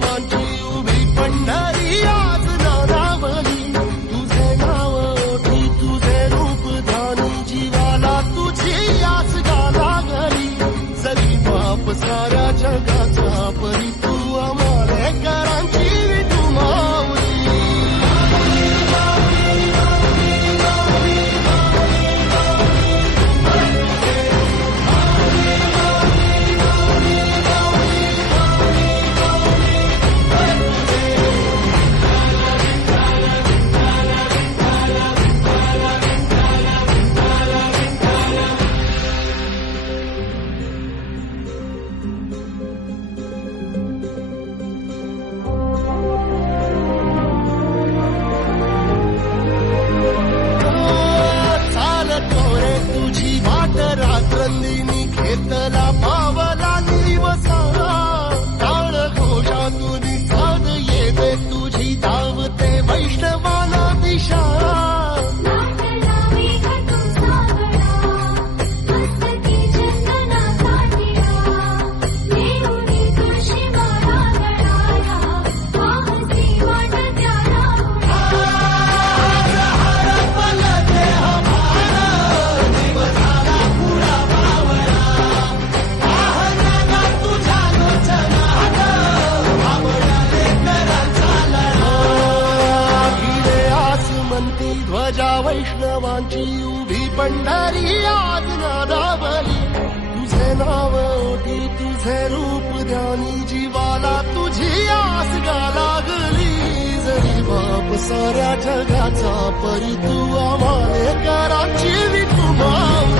वैष्णवांची उभी पंढरी आज नानावली. तुझे नाव ओठी तुझे रूप ध्यानी जीवाला तुझी आस गा लागली. जरी बाप साऱ्या जगाचा परी तू आमालेकरांची विठू माऊली. तुझी वाट रात्रंदिनी घेतला पावला दिवसा. टाळ घोषातून साध येते तुझी धावते वैष्णवाला दिशा. ध्वजा वैष्णवांची उभी पंढरी आज नादावली. तुझे नाव ओठी तुझे रूप ध्यानी जीवाला तुझी आस गा लागली. जरी बाप साऱ्या जगाचा परी तू आमालेकरांची विठू माऊली.